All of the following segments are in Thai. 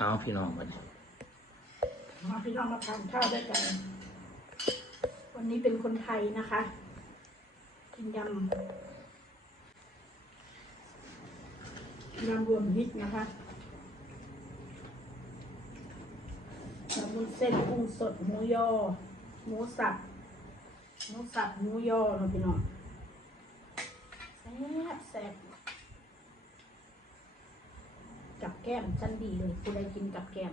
เอาพี่น้องมามาพี่น้องมาทานข้าวด้วยกัน วันนี้เป็นคนไทยนะคะ กินยำยำรวมมิตรนะคะยำวุ้นเส้นกุ้งสดหมูยอ หมูสับ หมูสับหมูยอเนาะพี่น้องแซ่บแซ่บ กับแก้มชั้นดีเลยคุณได้กินกับแก้ม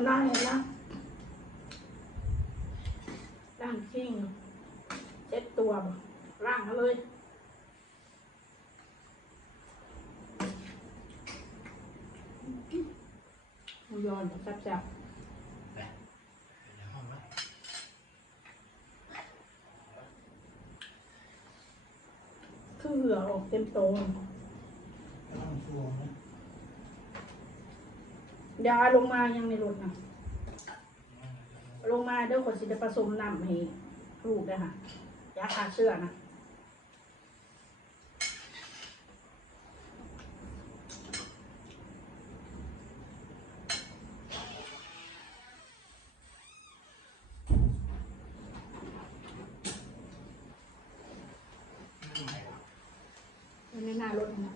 มาล่างเห็นนะล่างชิงเจ็ดตัวบ่างมาเลยมูยอนแซ่บๆคือเหลือออกเต็มโตน ยาลงมายังในรถนะลงมาเดี๋ยวขอสิจะผสมน้ำให้ลูกเลยค่ะยาฆ่าเชื้อนะ มันไม่น่ารถนะ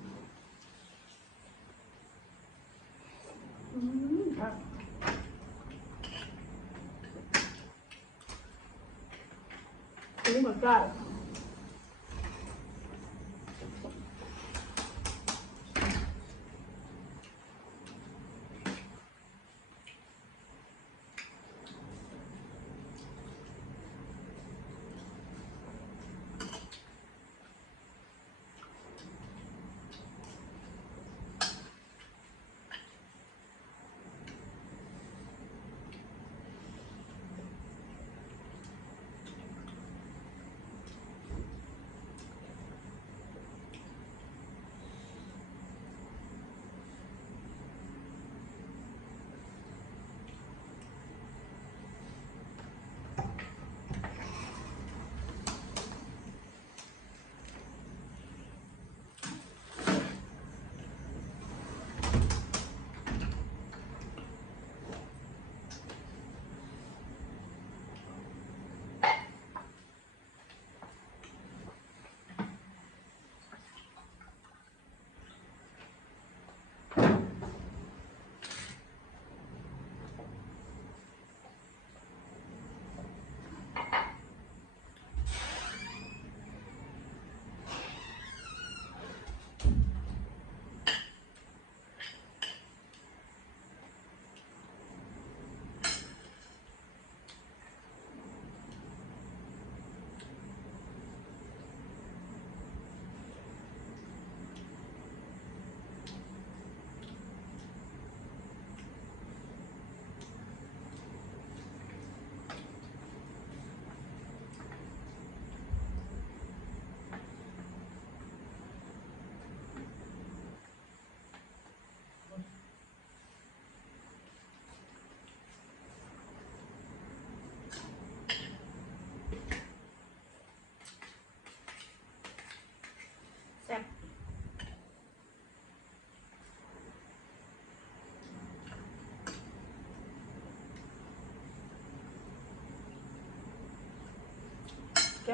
อืมครับ อัน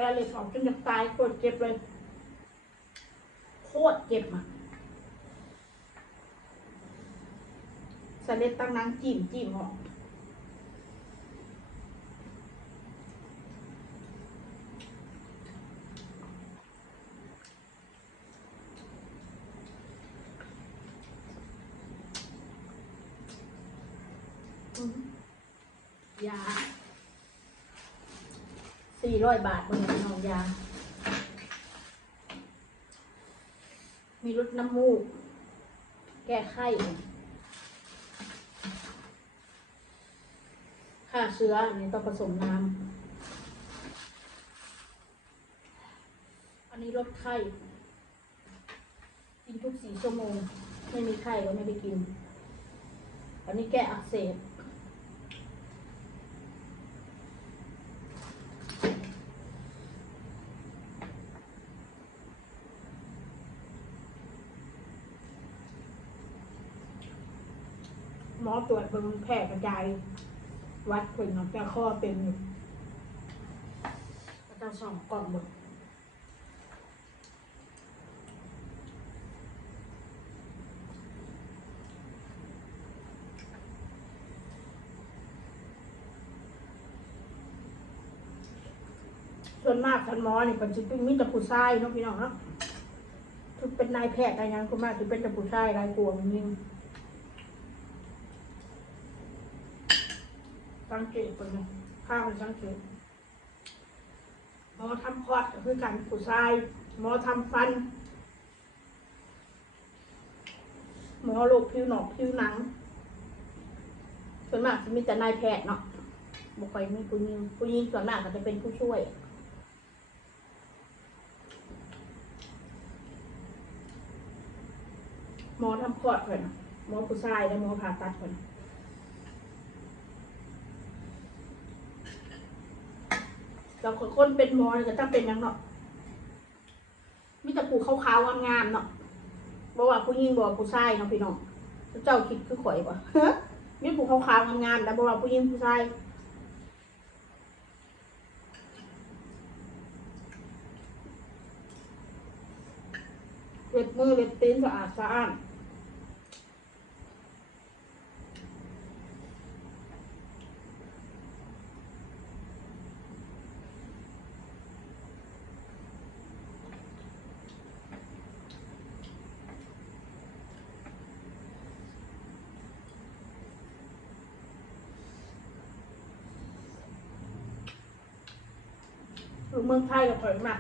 แกเลยสองจนจะตายโคตรเจ็บเลย โคตรเจ็บอะสเล็ดตั้งน้งจิ้มจิ้มออกอืมยา สี่ร้อยบาทบนน้องยา มีรสน้ำมูก แก้ไข้ฆ่าเชื้ออันนี้ต้องผสมน้ำ อันนี้ลดไข้ กินทุกสี่ชั่วโมง ไม่มีไข้ก็ไม่ได้กิน อันนี้แก้อักเสบ ห มอตรวจเบิ่งแพร่กระจาย วัดเพิ่นเนาะแก้ข้อเต็มอยู่ก็จะส่องกล่องเบิ่งส่วนมากท่านหมอนี่เป็นสิเป็นมิตรผู้ชายเนาะพี่น้องเนาะทุกเป็นนายแพทย์อะไรยังก็มากที่เป็นต่ผู้ชายรายกลัวมันยิ่ง สังเกตเป็นข้าวสังเกตหมอทำคลอดก็คือการผู้ชาย หมอทำฟัน หมอโรคผิวหนอกผิวหนังส่วนมากจะมีแต่นายแพทย์เนาะบุคคลมีผู้หญิงผู้หญิงส่วนมากก็จะเป็นผู้ช่วยหมอทำคลอดเพิ่นน่ะหมอผู้ชายและหมอผ่าตัดเพิ่น เราคนเป็นหมอก็ต้องเป็นยังเนาะมีแต่ผู้ขาวๆงามๆเนาะบอกว่าผู้หญิงบอกผู้ชายเนาะพี่น้องเจ้าคิดคือข่อยบ่มีผู้ขาวๆงามๆแต่บอกว่าผู้หญิงผู้ชายเล็บมือเล็บตีนสะอาดสะอ้าน อยู่เมืองไทยก็ข่อยมา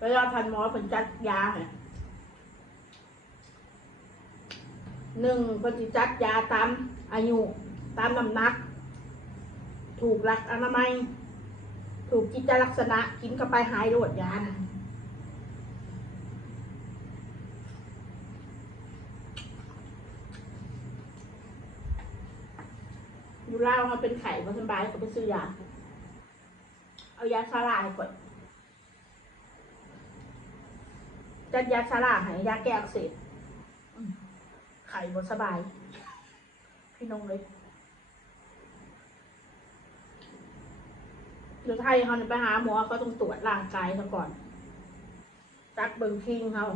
เวลาทันหมอเป็นจัดยาเนี่ยหนึ่งเพนสิจัดยาตามอายุตามน้ำหนัก ถูกหลักอนามัย ถูกกิจลักษณะกินเข้าไปหายโรดยานะอยู่เล่าวเขาเป็นไข่มาสบายเขาไปซื้อยา เอายาสลายก่อนจัดยาสลายให้ยาแก้อักเสบไข่บสบาย พี่น้องเลยอยู่ไทยเขาเนี่ยไปหาหมอเขาต้องตรวจร่างกายเขาก่อนจักเบิ่งทิ้งเขา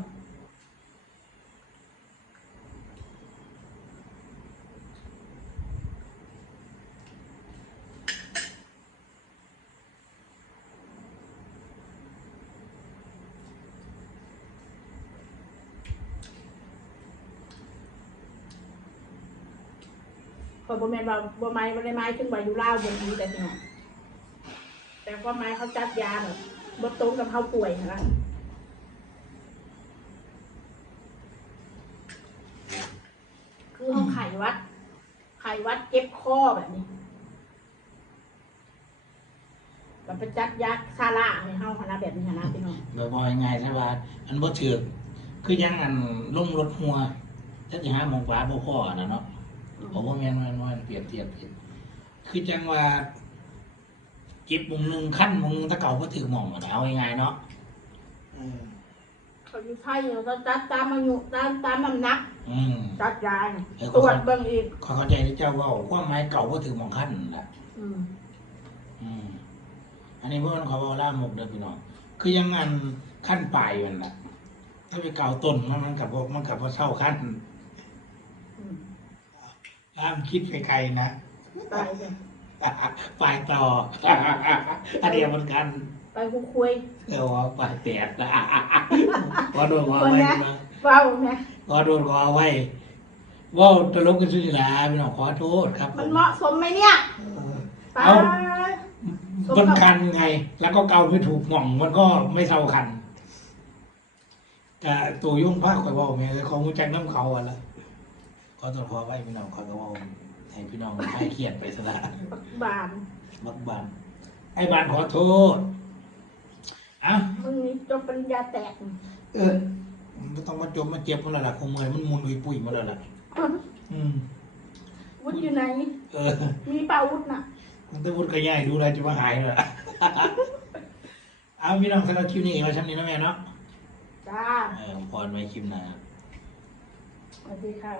พอบ่แม่นว่าบ่ไม้บ่ได้ไม้ขึ้นไปอยู่ลาวบ่ดีแต่พี่น้องแต่ว่าไม้เขาจัดยาแบบบ่ตรงกับเขาป่วยนะคือเขาไขวัด ไขวัดเจ็บคอแบบนี้ก็ไปจัดยาซาร่าให้เฮาคณะแบบนี้คณะพี่น้องบ่บ่ยังไงใช่ป่ะอันบ่ถือกคือยังอันลงรถหัวถ้าจะหาหมองฟ้าบ่พอน่ะเนาะ ผมว่าแม่นแม่นว่าเปรียบเทียบผิดคือจังว่าเจ็บมุมหนึงขั้นมุมหนึงถ้าเก่าบ่ถือหม่องอะนะเอาง่ายๆเนาะอืมเขาอยู่ไทยเราก็จัดตามอายุตามตามน้ำหนักอืมจัดยาเนี่ยเออ ตรวจเบิ่งอีกขอเข้าใจที่เจ้าเว่าความหมายเก่าบ่ถือหม่องขั้นนั่นล่ะ อืมอืม อันนี้เพิ่นขอเว้าล่ามกเด้อพี่น้อง คือยังอันขั้นปลายมันน่ะ ถ้าไปเก่าต้นมันมันก็บ่มันก็บ่เท่าขั้นอืม ห้ามคิดไปไกลนะไปเลยปลายต่อ อันเดียวเหมือนกัน ไปคุยคุยเออว่าปลายแตกพอโดนกอไว้มาเฝ้าไหมพอโดนกอไว้ว่าตลกกันสุดลาพี่น้องขอโทษครับ มันเหมาะสมไหมเนี่ยเออไปเอามันคันไง แล้วก็เกาไม่ถูกหม่องมันก็ไม่เท่าคันแต่ตัวยุ่งภาคคอยบอกแม่เลยเขามูจักน้ำเขาอะละ ก็ต้องพอไว้พี่น้องเขาก็ว่าให้พี่น้องให้เครียดไปซะละบานบักบานไอ้บานขอโทษเอ้ามึงนี่จบปริญญาแตกเออไม่ต้องมาจมมาเจ็บมันแล้วล่ะคงเมื่อยมันมุนอุยปุยหมาแล้วล่ะอืมวุฒิอยู่ไหน เออ มีเปล่าวุฒิน่ะมันต้องพูดกระย่ายดูอะไรจะมาหายเลยล่ะเอาพี่น้องสำหรับคลิปนี้มาชั้นนี้นะแม่เนาะจ้าเออพรไว้คลิปหน้าสวัสดีค่ะ